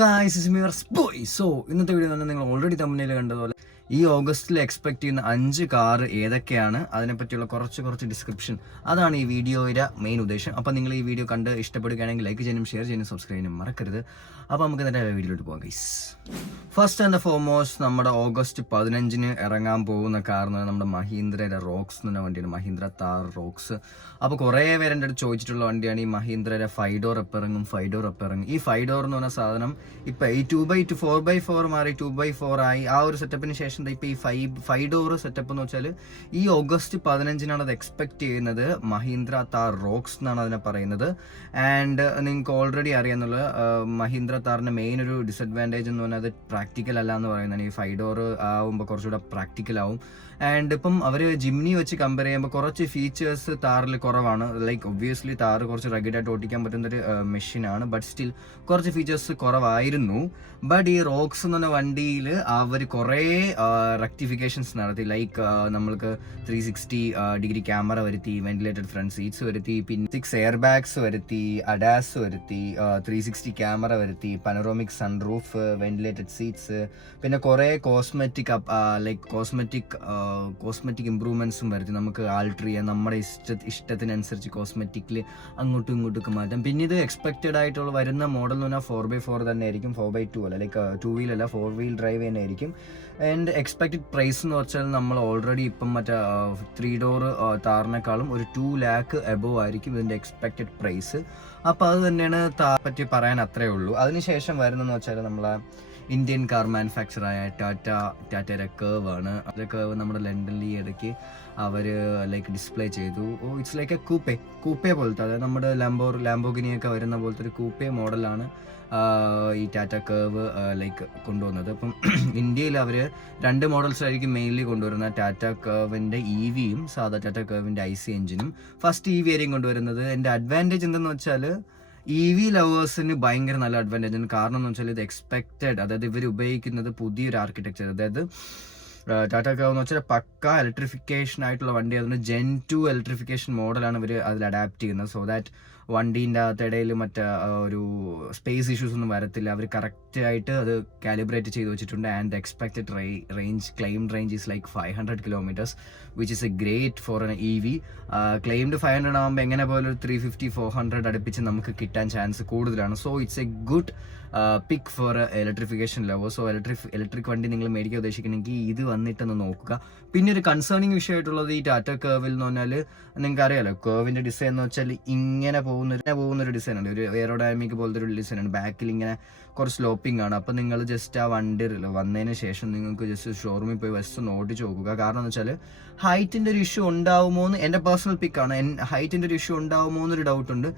Guys it's me boy. So ഇന്നത്തെ video തന്നെ നിങ്ങൾ ഓൾറെഡി തമ്മിൽ കണ്ടതുപോലെ ഈ ഓഗസ്റ്റിൽ എക്സ്പെക്ട് ചെയ്യുന്ന 5 കാർ ഏതൊക്കെയാണ്, അതിനെപ്പറ്റിയുള്ള കുറച്ച് ഡിസ്ക്രിപ്ഷൻ, അതാണ് ഈ വീഡിയോയുടെ മെയിൻ ഉദ്ദേശം. അപ്പോൾ നിങ്ങൾ ഈ വീഡിയോ കണ്ട് ഇഷ്ടപ്പെടുകയാണെങ്കിൽ ലൈക്ക് ചെയ്യാനും ഷെയർ ചെയ്യാനും സബ്സ്ക്രൈബ് ചെയ്യാനും മറക്കരുത്. അപ്പോൾ നമുക്ക് തന്നെ വീഡിയോയിലോട്ട് പോകാം ഗൈസ്. ഫസ്റ്റ് ആൻഡ് ഫോർമോസ്റ്റ് നമ്മുടെ ഓഗസ്റ്റ് 15 ഇറങ്ങാൻ പോകുന്ന കാർ എന്ന് പറഞ്ഞാൽ നമ്മുടെ മഹീന്ദ്രയുടെ റോക്സ് എന്ന് പറഞ്ഞ വണ്ടിയാണ്, മഹീന്ദ്ര താർ റോക്സ്. അപ്പോൾ കുറേ പേര് എൻ്റെ അടുത്ത് ചോദിച്ചിട്ടുള്ള വണ്ടിയാണ് ഈ മഹീന്ദ്രയുടെ 5 ഡോർ എപ്പോൾ ഇറങ്ങും. ഈ 5 ഡോർ എന്ന് പറഞ്ഞ സാധനം ഇപ്പം ഈ 2x2 4x4 മാറി 2x4 ആയി. ആ ഒരു സെറ്റപ്പിന് ശേഷം ഇപ്പം ഈ 5 ഡോർ സെറ്റപ്പ് എന്ന് വെച്ചാൽ ഈ ഓഗസ്റ്റ് 15 അത് എക്സ്പെക്ട് ചെയ്യുന്നത്. മഹീന്ദ്ര താർ റോക്സ് എന്നാണ് അതിനെ പറയുന്നത്. ആൻഡ് നിങ്ങൾക്ക് ഓൾറെഡി അറിയാന്നുള്ള മഹീന്ദ്ര താറിന്റെ മെയിൻ ഒരു ഡിസഡ്വാൻറ്റേജ് എന്ന് പറഞ്ഞാൽ അത് പ്രാക്ടിക്കൽ അല്ല എന്ന് പറയുന്നത്. ഈ 5 ഡോർ ആവുമ്പോൾ കുറച്ചുകൂടെ പ്രാക്ടിക്കൽ ആവും. ആൻഡ് ഇപ്പം അവർ ജിംനി വെച്ച് കമ്പയർ ചെയ്യുമ്പോൾ കുറച്ച് ഫീച്ചേഴ്സ് താറിൽ കുറവാണ്. ലൈക്ക് ഒബ്വിയസ്ലി താറ് കുറച്ച് റഗിഡായിട്ട് ഓടിക്കാൻ പറ്റുന്നൊരു മെഷീനാണ്, ബട്ട് സ്റ്റിൽ കുറച്ച് ഫീച്ചേഴ്സ് കുറവായിരുന്നു. ബട്ട് ഈ റോക്സ് എന്ന് പറഞ്ഞ വണ്ടിയിൽ അവർ കുറേ റെക്ടിഫിക്കേഷൻസ് നടത്തി. ലൈക്ക് നമ്മൾക്ക് 360 ഡിഗ്രി ക്യാമറ വരുത്തി, വെന്റിലേറ്റഡ് ഫ്രണ്ട് സീറ്റ്സ് വരുത്തി, പിന്നെ 6 എയർ ബാഗ്സ് വരുത്തി, അഡാസ് വരുത്തി, 360 ക്യാമറ വരുത്തി, പനോറമിക് സൺറൂഫ്, വെന്റിലേറ്റഡ് സീറ്റ്സ്, പിന്നെ കുറേ കോസ്മെറ്റിക് ഇമ്പ്രൂവ്മെന്റ്സും വരുത്തി. നമുക്ക് ആൾട്ടർ ചെയ്യാം, നമ്മുടെ ഇഷ്ടത്തിനനുസരിച്ച് കോസ്മെറ്റിക്കിൽ അങ്ങോട്ടും ഇങ്ങോട്ടും മാറ്റാം. പിന്നെ ഇത് എക്സ്പെക്റ്റഡ് ആയിട്ടുള്ള വരുന്ന മോഡൽ എന്ന് പറഞ്ഞാൽ 4x4 തന്നെ ആയിരിക്കും, 4x2 അല്ല, ലൈക്ക് 2 വീൽ അല്ല, 4 വീൽ ഡ്രൈവ് തന്നെ ആയിരിക്കും. ആൻഡ് എക്സ്പെക്റ്റഡ് പ്രൈസ് എന്ന് വെച്ചാൽ നമ്മൾ ഓൾറെഡി ഇപ്പം മറ്റേ 3 ഡോർ താറിനേക്കാളും ഒരു 2 lakh എബോവ് ആയിരിക്കും ഇതിൻ്റെ എക്സ്പെക്റ്റഡ് പ്രൈസ്. അപ്പോൾ അത് തന്നെയാണ് പറ്റി പറയാൻ അത്രേ ഉള്ളൂ. അതിനുശേഷം വരുന്നതെന്ന് വെച്ചാൽ നമ്മളെ ഇന്ത്യൻ കാർ മാനുഫാക്ചറായ ടാറ്റയുടെ കേവ് ആണ്. അത് കേവ് നമ്മുടെ ലണ്ടനിൽ ഈ ഇടയ്ക്ക് അവർ ലൈക്ക് ഡിസ്പ്ലേ ചെയ്തു. ഇറ്റ്സ് ലൈക്ക് എ കൂപ്പേ പോലത്തെ, അതായത് നമ്മുടെ ലാംബോഗിനിയൊക്കെ വരുന്ന പോലത്തെ ഒരു കൂപ്പേ മോഡലാണ് ഈ ടാറ്റ കേവ് ലൈക്ക് കൊണ്ടുവന്നത്. അപ്പം ഇന്ത്യയിൽ അവർ 2 മോഡൽസായിരിക്കും മെയിൻലി കൊണ്ടുവരുന്നത്, ടാറ്റ കേവിൻ്റെ EVയും സാധാ ടാറ്റ കേവിൻ്റെ IC എഞ്ചിനും. ഫസ്റ്റ് EV ആയിരിക്കും കൊണ്ടുവരുന്നത്. എൻ്റെ അഡ്വാൻറ്റേജ് എന്തെന്ന് വെച്ചാൽ EV ലവേഴ്സിന് ഭയങ്കര നല്ല അഡ്വാൻറ്റേജ് ആണ്. കാരണം എന്ന് വെച്ചാൽ ഇത് എക്സ്പെക്റ്റഡ്, അതായത് ഇവർ ഉപയോഗിക്കുന്നത് പുതിയൊരു ആർക്കിടെക്ചർ, അതായത് ടാറ്റ കേവ് എന്ന് വെച്ചാൽ പക്ക ഇലക്ട്രിഫിക്കേഷൻ ആയിട്ടുള്ള വണ്ടി. അതിന് Gen 2 ഇലക്ട്രിഫിക്കേഷൻ മോഡലാണ് ഇവർ അതിൽ അഡാപ്റ്റ് ചെയ്യുന്നത്. സോ ദാറ്റ് വണ്ടീൻ്റെ അകത്തിടയിൽ മറ്റേ ഒരു സ്പേസ് ഇഷ്യൂസ് ഒന്നും വരത്തില്ല. അവർ കറക്റ്റായിട്ട് അത് കാലിബ്രേറ്റ് ചെയ്ത് വെച്ചിട്ടുണ്ട്. And expected claimed range is like 500 kilometers, which is A great four N EV. Claimed 500 ആകുമ്പോൾ എങ്ങനെ പോലെ ഒരു 350-400 അടുപ്പിച്ച് നമുക്ക് കിട്ടാൻ ചാൻസ് കൂടുതലാണ്. So it's a good pick for electrification lover. So electric വണ്ടി നിങ്ങൾ മേടിക്കാൻ ഉദ്ദേശിക്കണമെങ്കിൽ ഇത് വന്നിട്ടൊന്ന് നോക്കുക. പിന്നെ ഒരു കൺസേണിങ് വിഷയമായിട്ടുള്ളത് ഈ ടാറ്റ കേവിൽ എന്ന് പറഞ്ഞാൽ നിങ്ങൾക്ക് അറിയാലോ, കേവിൻ്റെ ഡിസൈൻ എന്ന് വെച്ചാൽ ഇങ്ങനെ പോകുന്നൊരു ഡിസൈനാണ്, ഒരു എയറോഡൈനാമിക് പോലത്തെ ഒരു ഡിസൈനാണ്. ബാക്കിൽ ഇങ്ങനെ കുറച്ച് സ്ലോപ്പിംഗ് ആണ്. അപ്പം നിങ്ങൾ ജസ്റ്റ് ആ വണ്ടി വന്നതിന് ശേഷം നിങ്ങൾക്ക് ജസ്റ്റ് ഷോറൂമിൽ പോയി വസ്റ്റ് ഒന്ന് ഓടിച്ച് നോക്കുക. കാരണം എന്ന് വെച്ചാൽ ഹൈറ്റിൻ്റെ ഒരു ഇഷ്യൂ ഉണ്ടാവുമോ എന്ന് എൻ്റെ പേഴ്സണൽ പിക്കാണ്. ഹൈറ്റിൻ്റെ ഒരു ഇഷ്യൂ ഉണ്ടാവുമോ എന്നൊരു ഡൗട്ടുണ്ട്.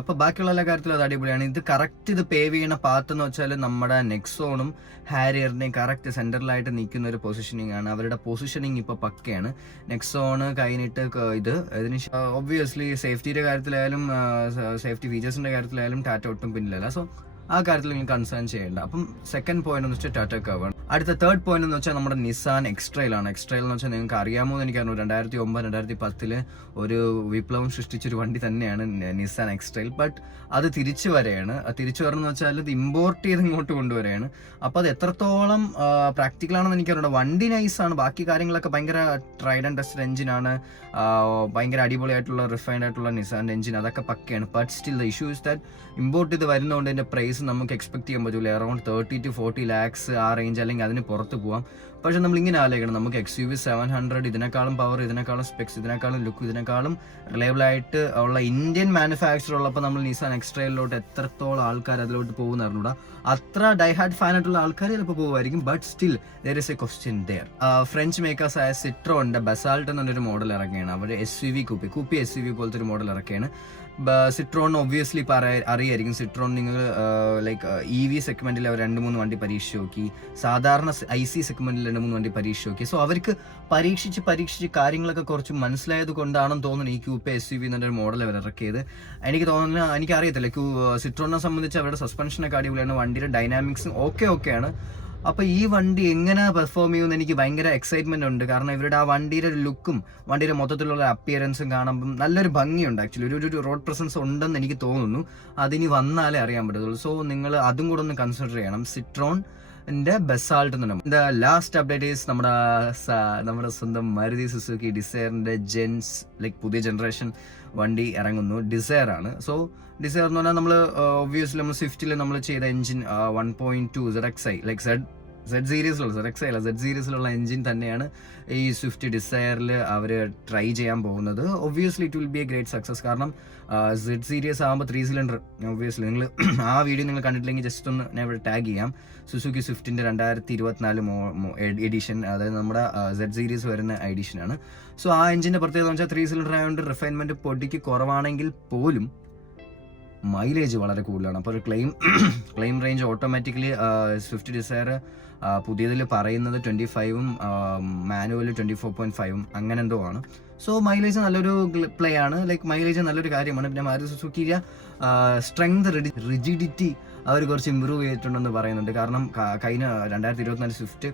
അപ്പോൾ ബാക്കിയുള്ള എല്ലാ കാര്യത്തിലും അത് അടിപൊളിയാണ്. ഇത് കറക്റ്റ് ഇത് പേവ് ചെയ്യണ പാത്ത് എന്ന് വെച്ചാൽ നമ്മുടെ നെക്സോണും ഹാരിയറിനെയും കറക്റ്റ് സെൻറ്ററിലായിട്ട് നിൽക്കുന്ന ഒരു പൊസിഷനിങ് ആണ്. അവരുടെ പൊസിഷനിങ് ഇപ്പോൾ പക്കയാണ്. നെക്സോണ് കഴിഞ്ഞിട്ട് ഇതിന് ഒബ്വിയസ്ലി സേഫ്റ്റിയുടെ കാര്യത്തിലായാലും സേഫ്റ്റി ഫീച്ചേഴ്സിൻ്റെ കാര്യത്തിലായാലും ടാറ്റ ഒട്ടും പിന്നിലല്ല. സോ ആ കാര്യത്തിൽ നിങ്ങൾ കൺസേൺ ചെയ്യേണ്ട. അപ്പം സെക്കൻഡ് പോയിന്റ് എന്ന് വെച്ചാൽ ടാറ്റ കേവ്. അടുത്ത തേർഡ് പോയിന്റ് എന്ന് വെച്ചാൽ നമ്മുടെ നിസാൻ എക്സ്ട്രയിലാണ്. എക്സ്ട്രയിൽ എന്ന് വെച്ചാൽ നിങ്ങൾക്ക് അറിയാമോ എന്ന് എനിക്കറിയാം, 2009-2010 ഒരു വിപ്ലവം സൃഷ്ടിച്ചൊരു വണ്ടി തന്നെയാണ് നിസാൻ എക്സ്ട്രയിൽ. ബട്ട് അത് തിരിച്ചു വരണമെന്ന് വെച്ചാൽ ഇത് ഇമ്പോർട്ട് ചെയ്ത് ഇങ്ങോട്ട് കൊണ്ടുവരികയാണ്. അപ്പോൾ അത് എത്രത്തോളം പ്രാക്ടിക്കലാണെന്ന് എനിക്കറിയാം. വണ്ടി നൈസാണ്, ബാക്കി കാര്യങ്ങളൊക്കെ ഭയങ്കര ട്രൈഡ് ആൻഡ് ടെസ്റ്റഡ് എഞ്ചിനാണ്, ഭയങ്കര അടിപൊളിയായിട്ടുള്ള റിഫൈൻഡ് ആയിട്ടുള്ള നിസാൻ്റെ എഞ്ചിൻ, അതൊക്കെ പക്കയാണ്. But still the issue is that import ചെയ്ത് വരുന്നതുകൊണ്ട് ഇതിൻ്റെ പ്രൈസ് നമുക്ക് എക്സ്പെക്ട് ചെയ്യാൻ പറ്റില്ല. അറൌണ്ട് 30-40 lakhs ആ റേഞ്ച്, അല്ലെങ്കിൽ അതിന് പുറത്ത് പോവാം. പക്ഷെ നമ്മളിങ്ങനെ ആലോചിക്കണം, നമുക്ക് XUV 700 ഇതിനേക്കാളും പവർ, ഇതിനേക്കാളും സ്പെക്സ്, ഇതിനേക്കാളും ലുക്ക്, ഇതിനേക്കാളും റിലയബിൾ ആയിട്ട് ഉള്ള ഇന്ത്യൻ മാനുഫാക്ചർ ഉള്ളപ്പോൾ നമ്മൾ നിസാൻ എക്സ്ട്രയിലോട്ട് എത്രത്തോളം ആൾക്കാർ അതിലോട്ട് പോകുന്ന അറിഞ്ഞൂടാ. അത്ര ഡൈഹാർഡ് ഫാൻ ആയിട്ടുള്ള ആൾക്കാർ ചിലപ്പോൾ പോകുമായിരിക്കും. But still there is a question there. French makers ആയ സിട്രോണിന്റെ ബസാൾട്ട് എന്നൊരു മോഡൽ ഇറക്കുകയാണ്. അവർ SUV കൂപ്പി SUV പോലത്തെ ഒരു മോഡൽ ഇറക്കുകയാണ്. സിട്രോൺ ഒബ്വിയസ്ലി അറിയായിരിക്കും. സിട്രോൺ നിങ്ങൾ ലൈക്ക് EV സെഗ്മെന്റിൽ അവർ 2-3 വണ്ടി പരീക്ഷിച്ച് നോക്കി, സാധാരണ IC സെഗ്മെന്റിൽ 2-3 വണ്ടി പരീക്ഷിച്ച് നോക്കി. സോ അവർക്ക് പരീക്ഷിച്ച് കാര്യങ്ങളൊക്കെ കുറച്ച് മനസ്സിലായത് കൊണ്ടാണെന്ന് തോന്നുന്നു ഈ കൂപ്പെ SUV എന്നൊരു മോഡൽ അവർ ഇറക്കിയത്. എനിക്കറിയത്തില്ല. സിട്രോണിനെ സംബന്ധിച്ച് അവരുടെ സസ്പെൻഷനൊക്കെ അടിപൊളിയാണ്, വണ്ടിയുടെ ഡൈനാമിക്സും ഓക്കെയാണ്. അപ്പോൾ ഈ വണ്ടി എങ്ങനെ പെർഫോം ചെയ്യുമെന്ന് എനിക്ക് ഭയങ്കര എക്സൈറ്റ്മെന്റ് ഉണ്ട്. കാരണം ഇവരുടെ ആ വണ്ടിയുടെ ലുക്കും വണ്ടിയുടെ മൊത്തത്തിലുള്ള അപ്പിയറൻസും കാണുമ്പം നല്ലൊരു ഭംഗിയുണ്ട്. ആക്ച്വലി ഒരു റോഡ് പ്രസൻസ് ഉണ്ടെന്ന് എനിക്ക് തോന്നുന്നു. അതിനി വന്നാലേ അറിയാൻ പറ്റത്തുള്ളൂ. സോ നിങ്ങൾ അതും കൂടെ ഒന്ന് കൺസിഡർ ചെയ്യണം. സിട്രോണിന്റെ ബസാൾട്ട് എന്ന് പറയുന്നത്. ലാസ്റ്റ് അപ്ഡേറ്റ് ഈസ് നമ്മുടെ സ്വന്തം മാരുതി സുസുക്കി ഡിസയറിന്റെ പുതിയ ജനറേഷൻ വണ്ടി ഇറങ്ങുന്നു. ഡിസയർ ആണ്. സോ ഡിസയർ എന്ന് പറഞ്ഞാൽ നമ്മൾ ഒബ്വിയസ്ലി നമ്മൾ സ്വിഫ്റ്റിൽ നമ്മൾ ചെയ്ത എഞ്ചിൻ 1.2 ZXi സെഡ് സീരീസിലുള്ള എഞ്ചിൻ തന്നെയാണ് ഈ സ്വിഫ്റ്റ് ഡിസയറിൽ അവർ ട്രൈ ചെയ്യാൻ പോകുന്നത്. Obviously it will be A great success. കാരണം സെഡ് സീരീസ് ആകുമ്പോൾ 3 സിലിണ്ടർ, ഒബ്വിയസ്ലി നിങ്ങൾ ആ വീഡിയോ നിങ്ങൾ കണ്ടിട്ടില്ലെങ്കിൽ ജസ്റ്റ് ഒന്ന് ഞാൻ ഇവിടെ ടാഗ് ചെയ്യാം. സുസുക്കി സ്വിഫ്റ്റിന്റെ 2024 എഡിഷൻ, അതായത് നമ്മുടെ സെഡ് സീരീസ് വരുന്ന എഡിഷനാണ്. സോ ആ എഞ്ചിന്റെ പ്രത്യേകത എന്ന് വെച്ചാൽ 3 സിലിണ്ടർ ആയതുകൊണ്ട് റിഫൈൻമെന്റ് പൊടിക്ക് കുറവാണെങ്കിൽ പോലും മൈലേജ് വളരെ കൂടുതലാണ്. അപ്പോൾ ഒരു claim range automatically Swift Dzire പുതിയതിൽ പറയുന്നത് 25ഉം മാനുവൽ 24.5ഉം അങ്ങനെ എന്തോ ആണ്. സോ മൈലേജ് നല്ലൊരു പ്ലേ ആണ്. മൈലേജ് നല്ലൊരു കാര്യമാണ്. പിന്നെ മാരുതി സുസുക്കിയുടെ സ്ട്രെങ്ത്, റിജിഡിറ്റി അവർ കുറച്ച് ഇമ്പ്രൂവ് ചെയ്തിട്ടുണ്ടെന്ന് പറയുന്നുണ്ട്. കാരണം കഴിഞ്ഞ 2024 സ്വിഫ്റ്റ്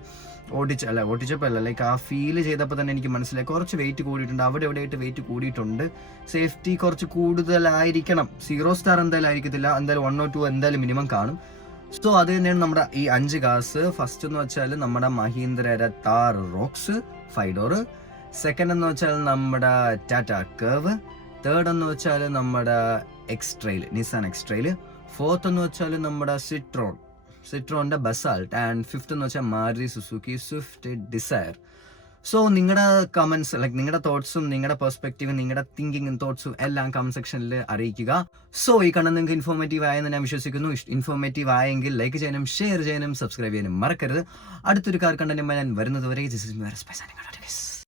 ഓടിച്ചപ്പോൾ ആ ഫീൽ ചെയ്തപ്പോൾ തന്നെ എനിക്ക് മനസ്സിലായി കുറച്ച് വെയിറ്റ് കൂടിയിട്ടുണ്ട്. അവിടെ എവിടെയായിട്ട് വെയിറ്റ് കൂടിയിട്ടുണ്ട്. സേഫ്റ്റി കുറച്ച് കൂടുതലായിരിക്കണം. 0 സ്റ്റാർ എന്തായാലും ആയിരിക്കത്തില്ല, എന്തായാലും 1 or 2 എന്തായാലും മിനിമം കാണും. സോ അത് തന്നെയാണ് നമ്മുടെ ഈ 5 കാർസ്. ഫസ്റ്റ് എന്ന് വെച്ചാൽ നമ്മുടെ Mahindra Thar rocks 5 door. Second എന്ന് വെച്ചാൽ നമ്മുടെ ടാറ്റ കർവ്. തേർഡ് എന്ന് വെച്ചാൽ നമ്മുടെ നിസാൻ എക്സ്ട്രെയിൽ. ഫോർത്ത് എന്ന് വെച്ചാൽ നമ്മുടെ സിട്രോണിന്റെ ബസാൾട്ട്. ആൻഡ് ഫിഫ്ത്ത് എന്ന് വെച്ചാൽ Maruti Suzuki Swift Dzire. So നിങ്ങളുടെ കമന്റ്സ്, നിങ്ങളുടെ തോട്ട്സും നിങ്ങളുടെ പെർസ്പെക്റ്റീവും നിങ്ങളുടെ തിങ്കിങ്ങും തോട്ട്സും എല്ലാം കമന്റ് സെക്ഷനിൽ അറിയിക്കുക. സോ ഈ കണ്ട നിങ്ങൾക്ക് ഇൻഫോർമേറ്റീവ് ആയെന്ന് ഞാൻ വിശ്വസിക്കുന്നു. ഇൻഫോർമേറ്റീവ് ആയെങ്കിൽ ലൈക്ക് ചെയ്യാനും ഷെയർ ചെയ്യാനും സബ്സ്ക്രൈബ് ചെയ്യാനും മറക്കരുത്. അടുത്തൊരു കാർ കണ്ടന്റുമായി ഞാൻ വരുന്നത് വരെ